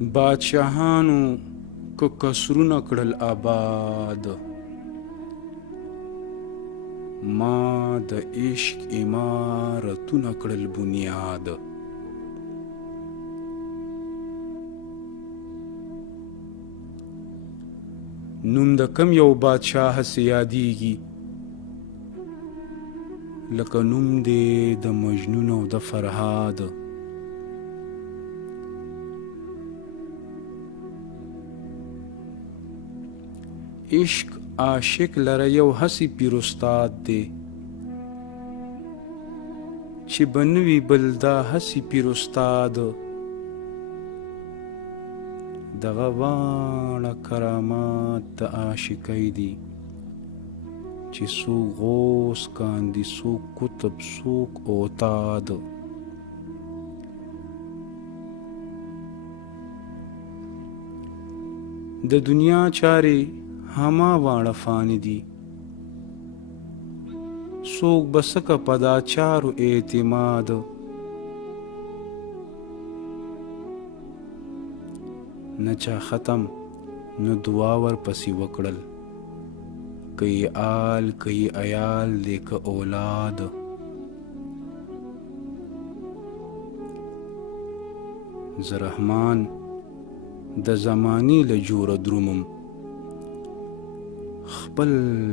بادشاهانو که قصرونه کړل آباد، ما د عشق عمارتونه کړل بنیاد. نوم د کم یو بادشاه هسې یادیږي، لکه نوم دی د مجنون او د فرهاد. عشق عاشق لره یو هسې پیر استاد دی، چې به نه وي بل دا هسې پیر استاد. دغه واړه کرامات د عاشقۍ دي، چې څوک غوث کاندي، څوک قطب، څوک اوتاد. د دنیا چارې هما واړه فانی دي، څوک به سکه په دا چارو اعتماد. نه چا ختم نه دعا ورپسې وکړل، که یې آل که یې عیال دی که اولاد. زه رحمان د زمانې له جوړه درومم، خپل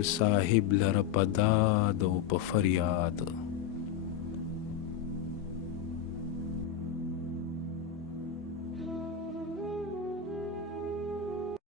صاحب لره په داد او په فریاد.